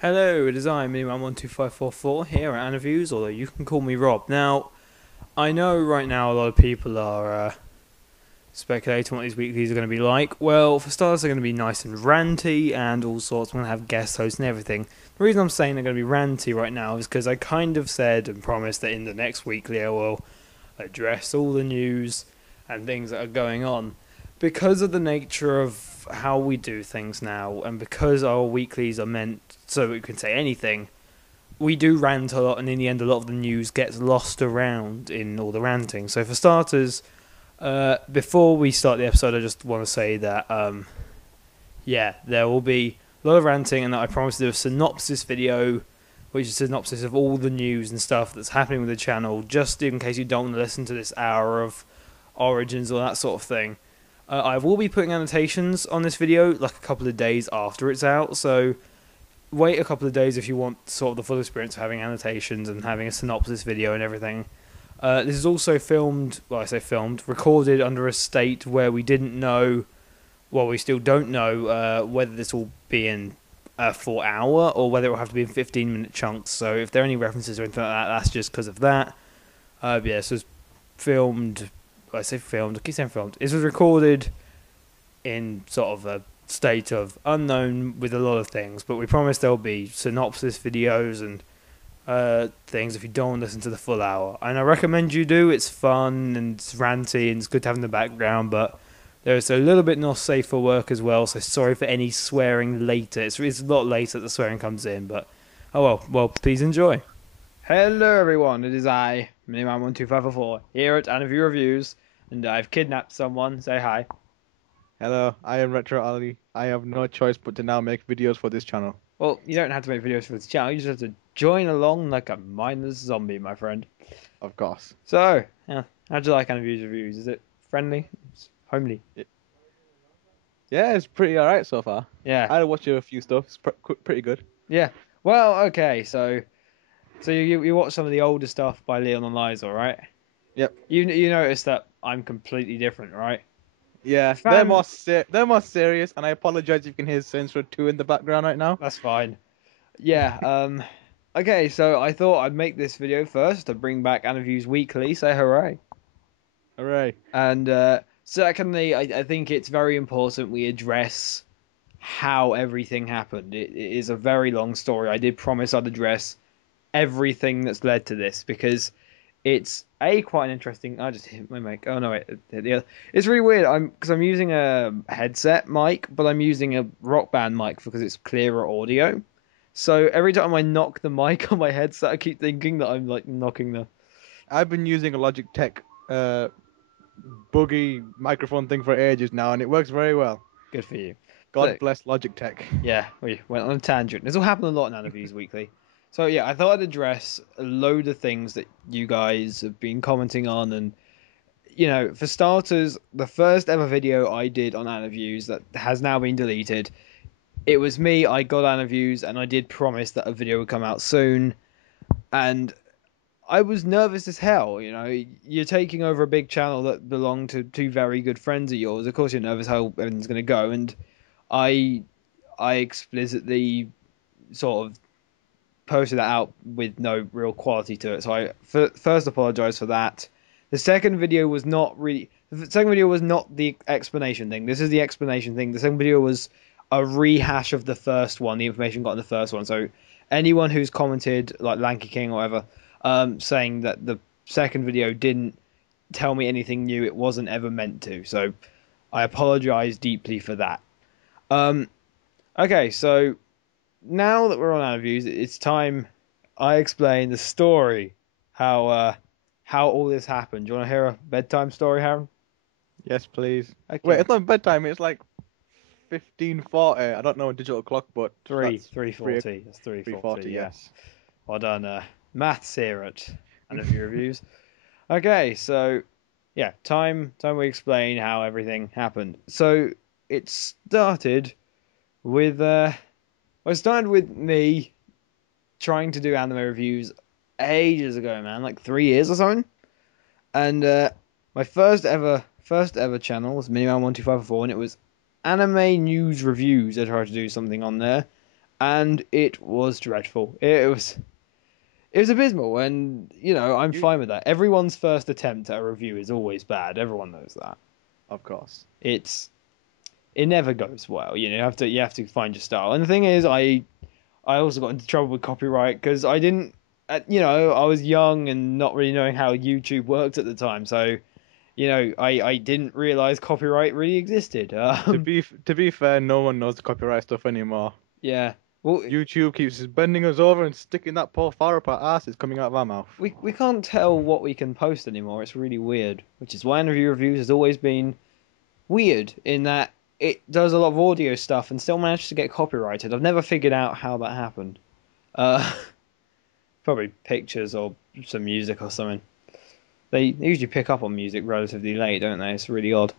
Hello, it is I, Miniman12544 here at Aniviews, although you can call me Rob. Now, I know right now a lot of people are speculating what these weeklies are going to be like. Well, for starters, they're going to be nice and ranty and all sorts. We're going to have guest hosts and everything. The reason I'm saying they're going to be ranty right now is because I kind of said and promised that in the next weekly I will address all the news and things that are going on. Because of the nature of how we do things now, and because our weeklies are meant so we can say anything, we do rant a lot, and in the end, a lot of the news gets lost around in all the ranting. So, for starters, before we start the episode, I just want to say that, there will be a lot of ranting, and that I promise to do a synopsis video, which is a synopsis of all the news and stuff that's happening with the channel, just in case you don't want to listen to this hour of origins or that sort of thing. I will be putting annotations on this video like a couple of days after it's out, so wait a couple of days if you want sort of the full experience of having annotations and having a synopsis video and everything. This is also filmed, well I say filmed, recorded under a state where we didn't know, well we still don't know whether this will be in a 4 hour or whether it will have to be in 15-minute chunks, so if there are any references or anything like that, that's just because of that. So it's filmed, I say filmed, I keep saying filmed. This was recorded in sort of a state of unknown with a lot of things, but we promise there'll be synopsis videos and things if you don't listen to the full hour. And I recommend you do. It's fun and it's ranty and it's good to have in the background, but there's a little bit not safe for work as well, so sorry for any swearing later. It's a lot later that the swearing comes in, but oh well, please enjoy. Hello everyone, it is I, Miniman12544, here at Aniview Reviews, and I've kidnapped someone. Say hi. Hello, I am Retro Ali. I have no choice but to now make videos for this channel. Well, you don't have to make videos for this channel, you just have to join along like a mindless zombie, my friend. Of course. So, yeah, how'd you like Aniview's Reviews? Is it friendly? It's homely? Yeah, it's pretty alright so far. Yeah. I watched a few stuff. It's pretty good. Yeah. Well, okay, so you watch some of the older stuff by Leon and Liza, right? Yep. You notice that I'm completely different, right? Yeah, Fan, they're more serious, and I apologize if you can hear Sensor 2 in the background right now. that's fine. Yeah, okay, so I thought I'd make this video first to bring back Aniview's Weekly, say hooray. Hooray. And secondly, I think it's very important we address how everything happened. It is a very long story. I did promise I'd address everything that's led to this because it's quite an interesting. I just hit my mic. Oh no, wait, yeah, it's really weird. I'm using a headset mic, but I'm using a Rock Band mic because it's clearer audio. So every time I knock the mic on my headset, I keep thinking that I'm like knocking the. I've been using a Logitech buggy microphone thing for ages now, and it works very well. Good for you. So God bless Logitech. yeah, we went on a tangent. This will happen a lot in Aniviews Weekly. So yeah, I thought I'd address a load of things that you guys have been commenting on, and for starters, the first ever video I did on Aniviews that has now been deleted. It was me. I got Aniviews, and I did promise that a video would come out soon, and I was nervous as hell. You're taking over a big channel that belonged to two very good friends of yours. Of course, you're nervous how everything's going to go, and I I explicitly sort of posted that out with no real quality to it. So I first apologize for that. The second video was not really. The second video was not the explanation thing. This is the explanation thing. The second video was a rehash of the first one, the information got in the first one. So anyone who's commented, like Lanky King or whatever, saying that the second video didn't tell me anything new, it wasn't ever meant to. So I apologize deeply for that. Um, okay, so now that we're on our views, it's time I explain the story, how all this happened. Do you want to hear a bedtime story, Harry? Yes, please. Wait, Okay, it's not bedtime. It's like 15:40. I don't know a digital clock, but that's three three forty. That's 3:40. 3:40. Yeah, Yes. well done. Maths here at Aniview Reviews. Okay, so yeah, time we explain how everything happened. So it started with well, it started with me trying to do anime reviews ages ago, man, like 3 years or something. And my first ever channel was Miniman1254, and it was anime news reviews. I tried to do something on there, and it was dreadful. It was abysmal, and I'm You, fine with that. Everyone's first attempt at a review is always bad. Everyone knows that. of course. It's it never goes well. You have to find your style. And the thing is, I also got into trouble with copyright because I didn't, I was young and not really knowing how YouTube worked at the time. So, I didn't realize copyright really existed. To be fair, no one knows the copyright stuff anymore. Yeah. Well, YouTube keeps bending us over and sticking that poor far up our asses coming out of our mouth. we can't tell what we can post anymore. It's really weird, which is why Aniview Reviews has always been weird in that it does a lot of audio stuff and still manages to get copyrighted. I've never figured out how that happened. Uh, Probably pictures or some music or something. They usually pick up on music relatively late, don't they? It's really odd.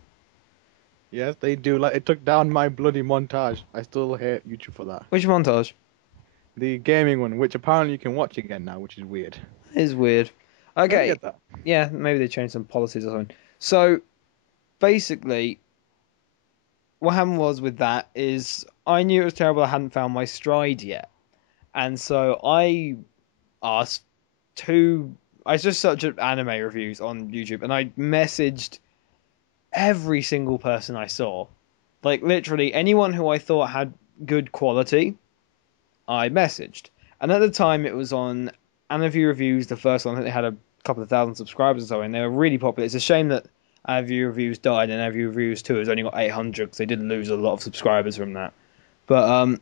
Yes, they do. Like, it took down my bloody montage. I still hate YouTube for that. Which montage? The gaming one, which apparently you can watch again now, which is weird. Is weird. I don't Okay, get that. yeah, maybe they changed some policies or something. So basically, what happened was with that is I knew it was terrible. I hadn't found my stride yet, and so I asked two. I just searched up anime reviews on YouTube, and I messaged every single person I saw, like literally anyone who I thought had good quality. I messaged, and at the time it was on Aniview Reviews, the first one. I think they had a couple of thousand subscribers or so, and they were really popular. It's a shame that Aniview Reviews died, and Aniview Reviews 2 has only got 800 because they did lose a lot of subscribers from that. But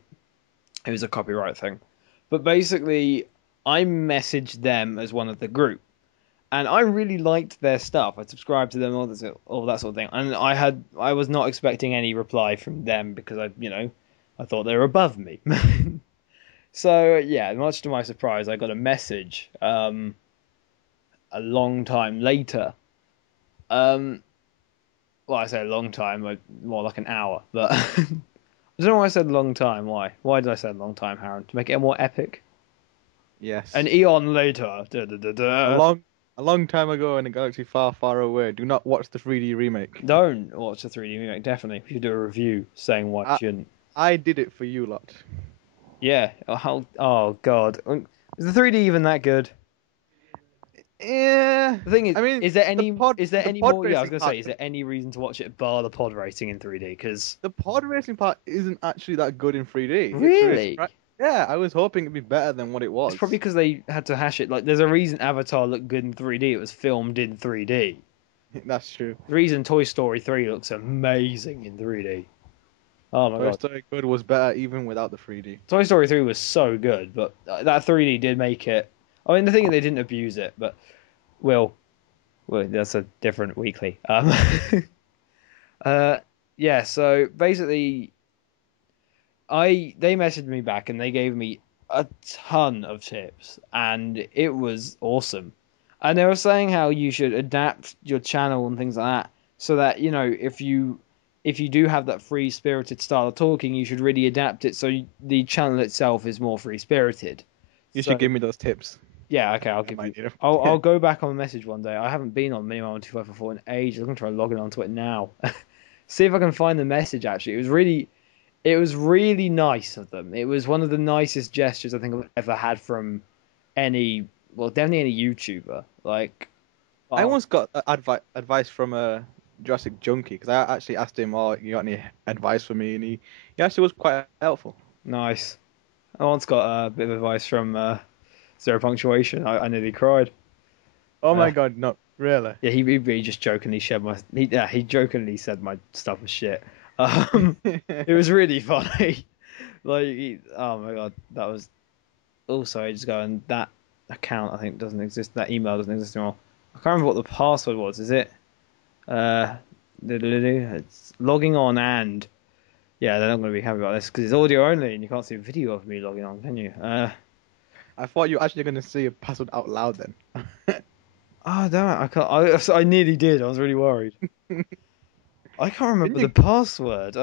it was a copyright thing. But basically, I messaged them as one of the group, and I really liked their stuff. I subscribed to them, all that sort of thing, and I was not expecting any reply from them because I thought they were above me. So yeah, much to my surprise, I got a message a long time later. Um, well, I say a long time, more like an hour, but I don't know why I said long time. Why? Why did I say a long time, Haran? To make it more epic? An Yes. eon later. Da, da, da, A da. long, a long time ago in a galaxy far, far away. Do not watch the 3D remake. Don't watch the 3D remake. Definitely, we should do a review saying why you I, shouldn't. I did it for you lot. Yeah. Oh God. Is the 3D even that good? Yeah. The thing is, I mean, is there any is there the any pod more? Yeah, I was racing gonna say, part, is there any reason to watch it bar the pod racing in 3D? Because the pod racing part isn't actually that good in 3D. It's really really, surprising. Yeah, I was hoping it'd be better than what it it's probably was. because they had to hash it. Like, there's a reason Avatar looked good in 3D. It was filmed in 3D. That's true. The reason Toy Story 3 looks amazing in 3D. Oh my Toy God, Story Good was better even without the 3D. Toy Story 3 was so good, but that 3D did make it. I mean, the thing is, they didn't abuse it, but well, that's a different weekly. Uh, yeah. So basically, they messaged me back and they gave me a ton of tips, and it was awesome. And they were saying how you should adapt your channel and things like that, so that if you do have that free spirited style of talking, you should really adapt it so the channel itself is more free spirited. You should So give me those tips. yeah, okay, I'll I give you. might need I'll them. go back on a message one day. I haven't been on Minimum 2544 in ages. I'm gonna try logging onto it now. See if I can find the message. Actually, it was really nice of them. It was one of the nicest gestures I think I've ever had from any, well, definitely any YouTuber. Like, I oh, once got advice from a Jurassic Junkie because I actually asked him, "Oh, you got any advice for me?" And he actually was quite helpful. nice. I once got a bit of advice from Zero Punctuation. I nearly cried. Oh Uh, my God, no, really? yeah, he really just jokingly shared he jokingly said my stuff was shit. It was really funny. Like, oh my god, that was also I just going that account I think doesn't exist. That email doesn't exist anymore. I can't remember what the password was. Is it? Uh, it's logging on and yeah, they're not going to be happy about this because it's audio only and you can't see a video of me logging on, can you? I thought you were actually going to say a password out loud then. Oh damn it, I can't. I nearly did. I was really worried. I can't Didn't remember the you? password.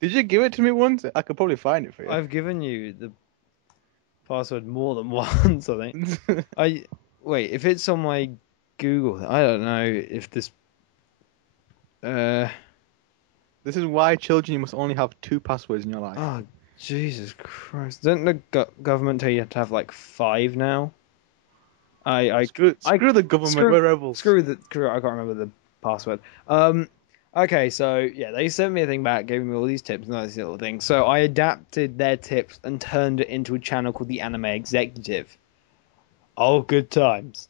Did you give it to me once? I could probably find it for you. I've given you the password more than once, I think. I wait, if it's on my Google, I don't know if this uh This is why children you must only have two passwords in your life. oh Jesus Christ! Didn't the government tell you to have like 5 now? I, I Screw the government. screw We're rebels. screw. I can't remember the password. Okay, so yeah, they sent me a thing back, gave me all these tips and all these little things. So I adapted their tips and turned it into a channel called the Anime Executive. Oh, good times.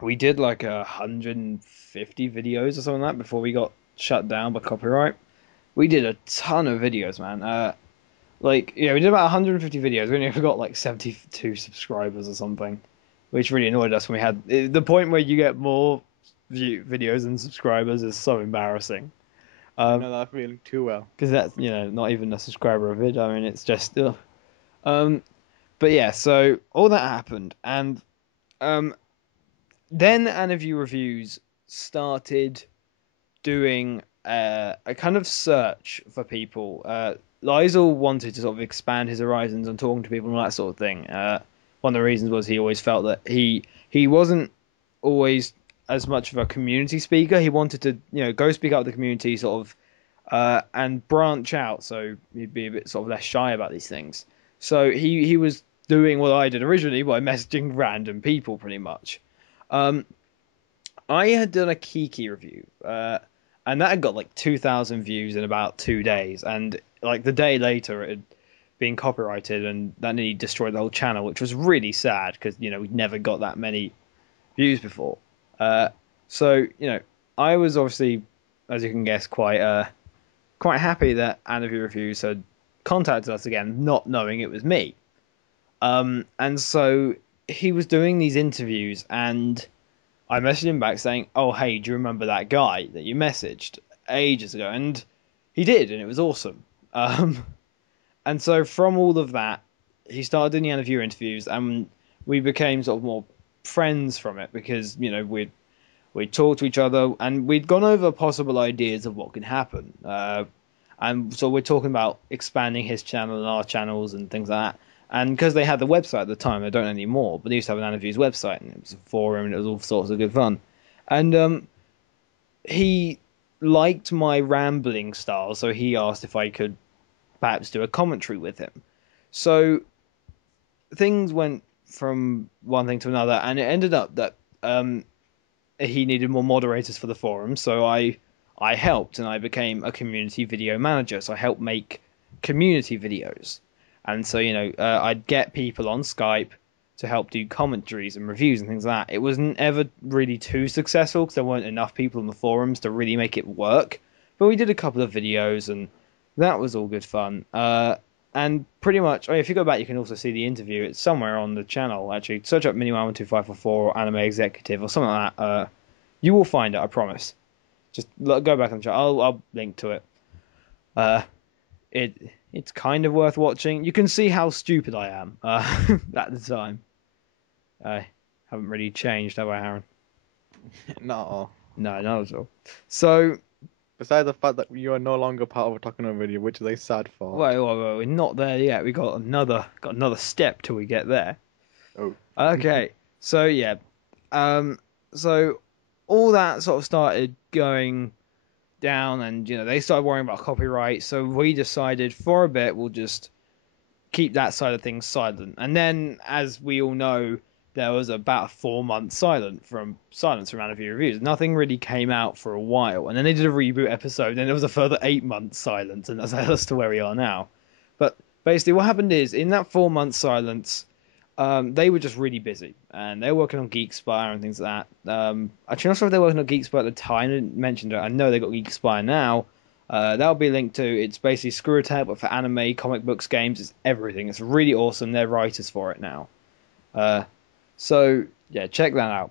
We did like 150 videos or something like that before we got shut down by copyright. We did a ton of videos, man. Like, yeah, we did about 150 videos. We only got like 72 subscribers or something, which really annoyed us when we had the point where you get more videos than subscribers is so embarrassing. I Um, know that feeling too well. because that's not even a subscriber of it. I mean, it's just um, but yeah, so all that happened, and um, then Aniview Reviews started doing a kind of search for people. Liesel wanted to sort of expand his horizons and talking to people and all that sort of thing. One of the reasons was he always felt that he wasn't always as much of a community speaker. He wanted to go speak out with the community sort of and branch out, so he'd be a bit sort of less shy about these things. So he was doing what I did originally by messaging random people, pretty much. Um, I had done a Kiki review, and that had got like 2,000 views in about 2 days, and like the day later it had been copyrighted, and that nearly destroyed the whole channel, which was really sad because we'd never got that many views before. So I was obviously, as you can guess, quite happy that Aniview Reviews had contacted us again, not knowing it was me. And so he was doing these interviews, and I messaged him back saying, "Oh, hey, do you remember that guy that you messaged ages ago?" And he did, and it was awesome. Um, and so from all of that, he started doing the Aniview interviews, and we became sort of more friends from it because we'd talk to each other, and we'd gone over possible ideas of what could happen. And so we're talking about expanding his channel and our channels and things like that. And because they had the website at the time, they don't anymore, but they used to have an Aniviews website, and it was a forum, and it was all sorts of good fun. And he liked my rambling style, so he asked if I could perhaps do a commentary with him. So things went from one thing to another, and it ended up that he needed more moderators for the forum, so I helped and I became a community video manager. So I helped make community videos, and so I'd get people on Skype to help do commentaries and reviews and things like that. It wasn't ever really too successful because there weren't enough people on the forums to really make it work. But we did a couple of videos and that was all good fun. And pretty much, if you go back, you can also see the interview. It's somewhere on the channel, actually. Search up Mini12544 or Anime Executive or something like that. You will find it, I promise. Just go back and check. I'll link to it. Uh, it's kind of worth watching. You can see how stupid I am at the time. I haven't really changed, have I, Aaron? Not all. No, not at all. So, Besides the fact that you are no longer part of a talking over video, which is a sad thought. well, we're not there yet. We got another step till we get there. Oh. Okay, so yeah, so all that sort of started going down, and they started worrying about copyright. So we decided for a bit we'll just keep that side of things silent. And then, as we all know, there was about a 4 month silence from Aniview Reviews. Nothing really came out for a while, and then they did a reboot episode, and there was a further 8 months silence, and that's us to where we are now. But basically, what happened is in that 4 month silence, they were just really busy, and they were working on GeekSpire and things like that. Actually, I'm not sure if they were working on GeekSpire at the time. I didn't mention it. I know they got GeekSpire now. That'll be linked to. It's basically Screw Attack, but for anime, comic books, games. It's everything. It's really awesome. They're writers for it now. So yeah, check that out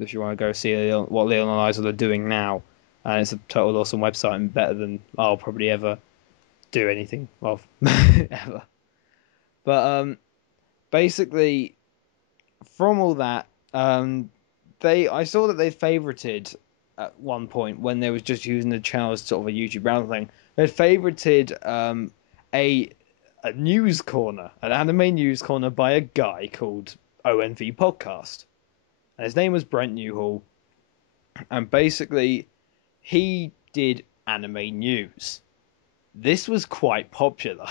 if you want to go see what Leon and Liza are doing now. And it's a total awesome website and better than I'll probably ever do anything of ever. But basically, from all that, I saw that they favorited at one point when they was just using the channel as sort of a YouTube browser thing. They favorited a a news corner, an anime news corner by a guy called ONV Podcast. And his name was Brent Newhall, and basically he did anime news. This was quite popular.